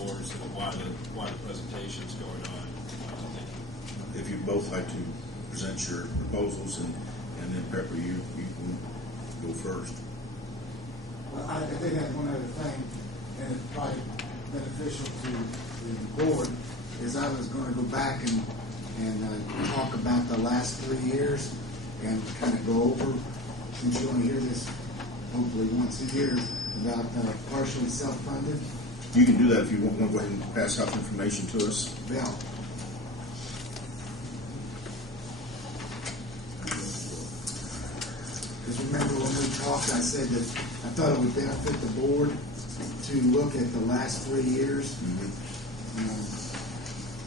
board, sort of why the presentation's going on. If you'd both like to present your proposals, and then Pepper, you can go first. Well, I think that's one other thing, and it's probably beneficial to the board, is I was going to go back and talk about the last 3 years and kind of go over, since you only hear this hopefully once a year, about partially self-funded. You can do that if you want to go ahead and pass out information to us. Yeah. Because remember when we talked, I said that I thought it would benefit the board to look at the last 3 years.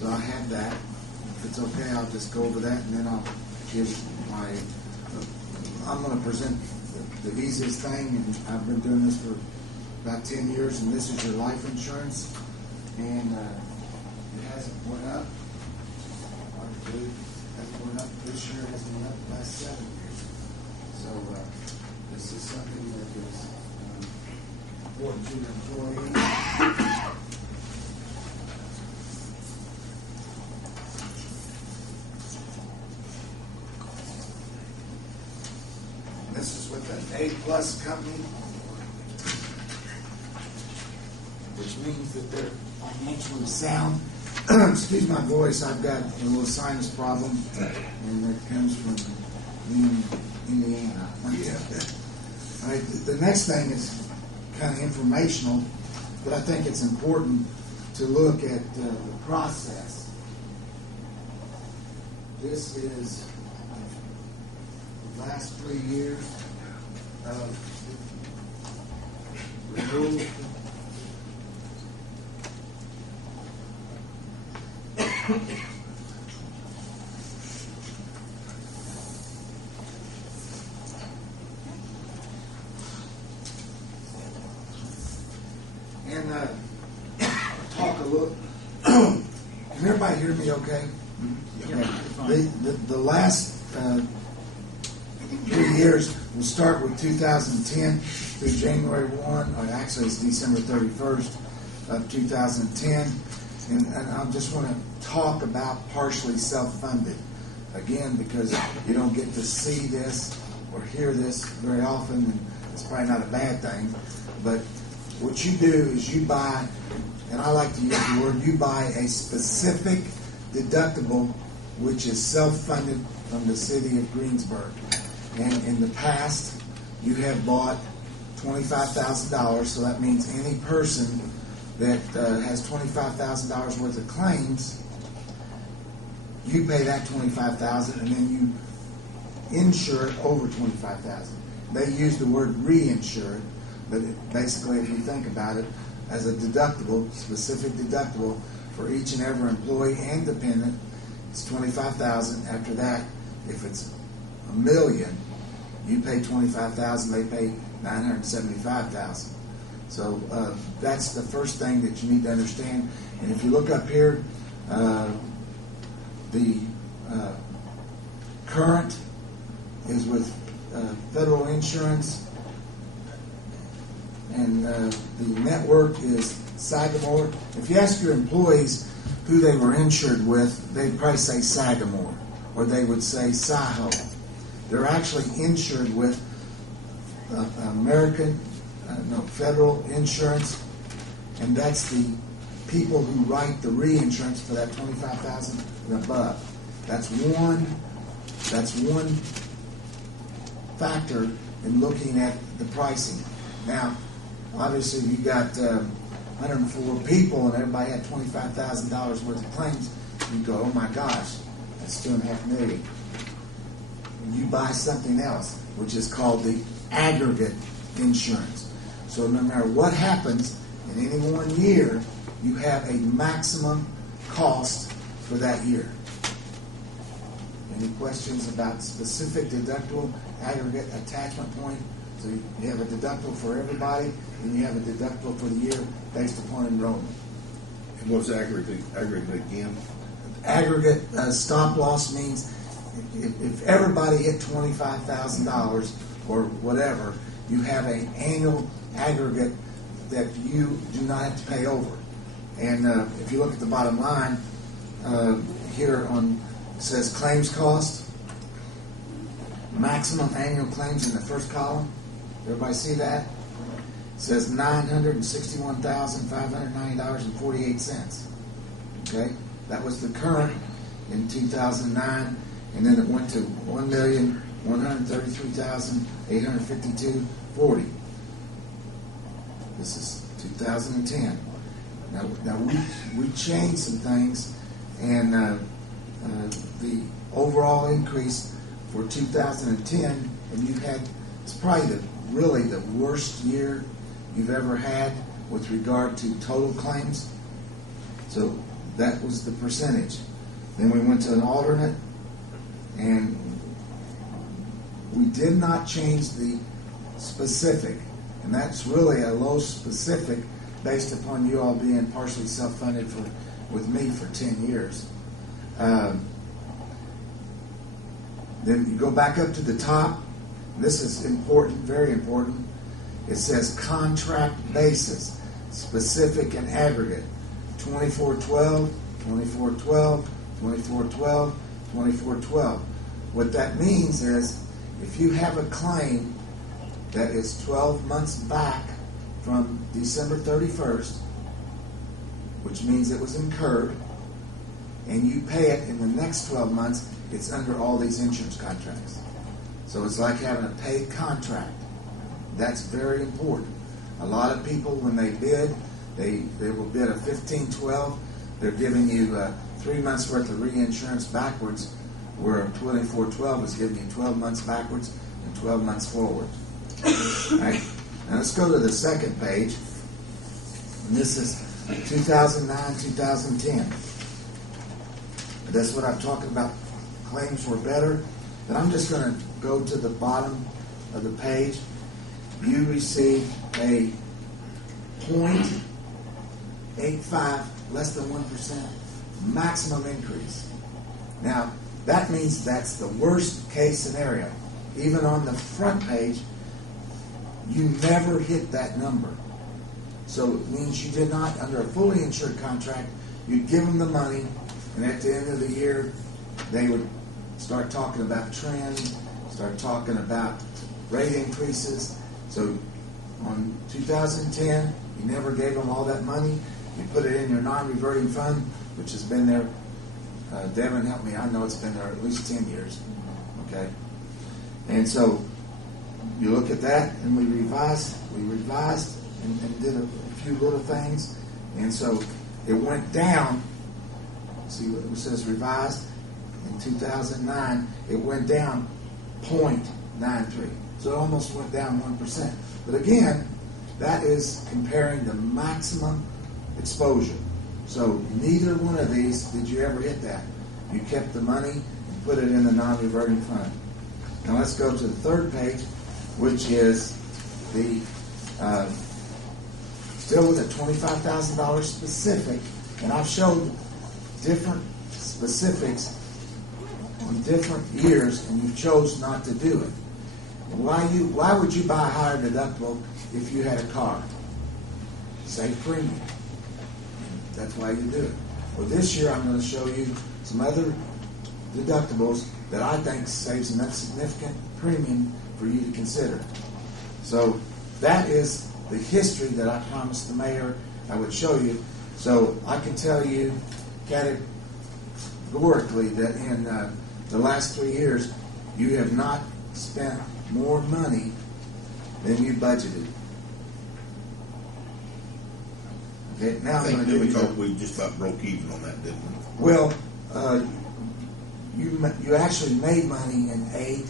So I have that. If it's okay, I'll just go over that, and then I'll give my. I'm going to present the easiest thing, and I've been doing this for about 10 years, and this is your life insurance, and it hasn't went up. Hard to believe it hasn't went up this year. It hasn't went up the last 7 years. So this is something that is important to the employee. This is with an A+ company, which means that they're financially sound. Excuse my voice, I've got a little sinus problem, and that comes from being in Indiana. Yeah. All right, the next thing is kind of informational, but I think it's important to look at the process. This is the last 3 years of renewal. And talk a little. Can everybody hear me okay? Okay. The last 3 years, we'll start with 2010 through January 1, or actually it's December 31st of 2010. And I just want to talk about partially self-funded. Again, because you don't get to see this or hear this very often, and it's probably not a bad thing. But what you do is you buy, and I like to use the word, you buy a specific deductible which is self-funded from the city of Greensburg. And in the past, you have bought $25,000, so that means any person that has $25,000 worth of claims, you pay that $25,000, and then you insure it over $25,000. They use the word reinsure, but basically, if you think about it, as a deductible, specific deductible for each and every employee and dependent, it's $25,000. After that, if it's $1 million, you pay $25,000, they pay $975,000. So that's the first thing that you need to understand. And if you look up here, the current is with federal insurance, and the network is Sagamore. If you ask your employees who they were insured with, they'd probably say Sagamore, or they would say Saho. They're actually insured with federal insurance, and that's the people who write the reinsurance for that $25,000 and above. That's one factor in looking at the pricing. Now, obviously, if you got 104 people and everybody had $25,000 worth of claims, you go, oh my gosh, that's $2.5 million. And you buy something else, which is called the aggregate insurance. So no matter what happens in any one year, you have a maximum cost for that year. Any questions about specific deductible, aggregate attachment point? So you have a deductible for everybody, and you have a deductible for the year based upon enrollment. And what's aggregate again? Aggregate stop loss means if everybody hit $25,000 or whatever, you have an annual aggregate that you do not have to pay over. And if you look at the bottom line, here on, it says claims cost, maximum annual claims in the first column. Everybody see that? It says $961,590.48. Okay? That was the current in 2009, and then it went to $1,133,852.40. This is 2010. Now we changed some things, and the overall increase for 2010, and you had, it's probably really the worst year you've ever had with regard to total claims. So that was the percentage. Then we went to an alternate, and we did not change the specific, and that's really a low specific based upon you all being partially self-funded with me for 10 years. Then you go back up to the top. This is important, very important. It says contract basis, specific and aggregate. 2412, 2412, 2412, 2412. What that means is if you have a claim that is 12 months back from December 31st, which means it was incurred, and you pay it in the next 12 months, it's under all these insurance contracts. So it's like having a paid contract. That's very important. A lot of people, when they bid, they will bid a 1512. They're giving you 3 months worth of reinsurance backwards, where 2412 is giving you 12 months backwards and 12 months forward. All right. Now let's go to the second page. And this is 2009-2010. That's what I'm talking about. Claims were better. But I'm just going to go to the bottom of the page. You received a 0.85, less than 1% maximum increase. Now, that means that's the worst case scenario. Even on the front page, you never hit that number. So it means you did not, under a fully insured contract, you'd give them the money, and at the end of the year, they would start talking about trend, start talking about rate increases. So on 2010, you never gave them all that money. You put it in your non-reverting fund, which has been there. Devin, help me. I know it's been there at least 10 years. Okay? And so you look at that, and we revised and did a few little things. And so it went down. See what it says revised? In 2009, it went down 0.93. So it almost went down 1%. But again, that is comparing the maximum exposure. So neither one of these did you ever hit that. You kept the money and put it in the non-reverting fund. Now let's go to the third page, which is the still with a $25,000 specific, and I've showed different specifics on different years, and you chose not to do it. Why would you buy a higher deductible if you had a car? Save premium. That's why you do it. Well, this year I'm going to show you some other deductibles that I think saves enough significant premium for you to consider. So that is the history that I promised the mayor I would show you. So I can tell you categorically that in the last 3 years, you have not spent more money than you budgeted. Okay, now I think I'm going to give you we just about broke even on that, didn't we? Well, you actually made money in 8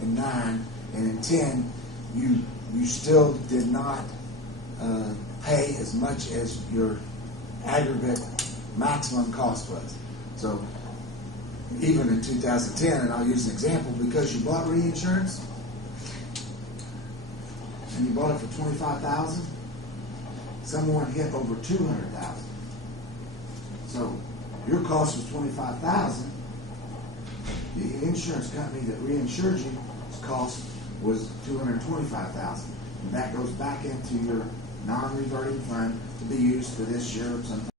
and 9, and in 10, you still did not pay as much as your aggregate maximum cost was. So even in 2010, and I'll use an example, because you bought reinsurance and you bought it for $25,000, someone hit over $200,000. So your cost was $25,000. The insurance company that reinsured you's cost was $225,000, and that goes back into your non-reverting fund to be used for this year or something.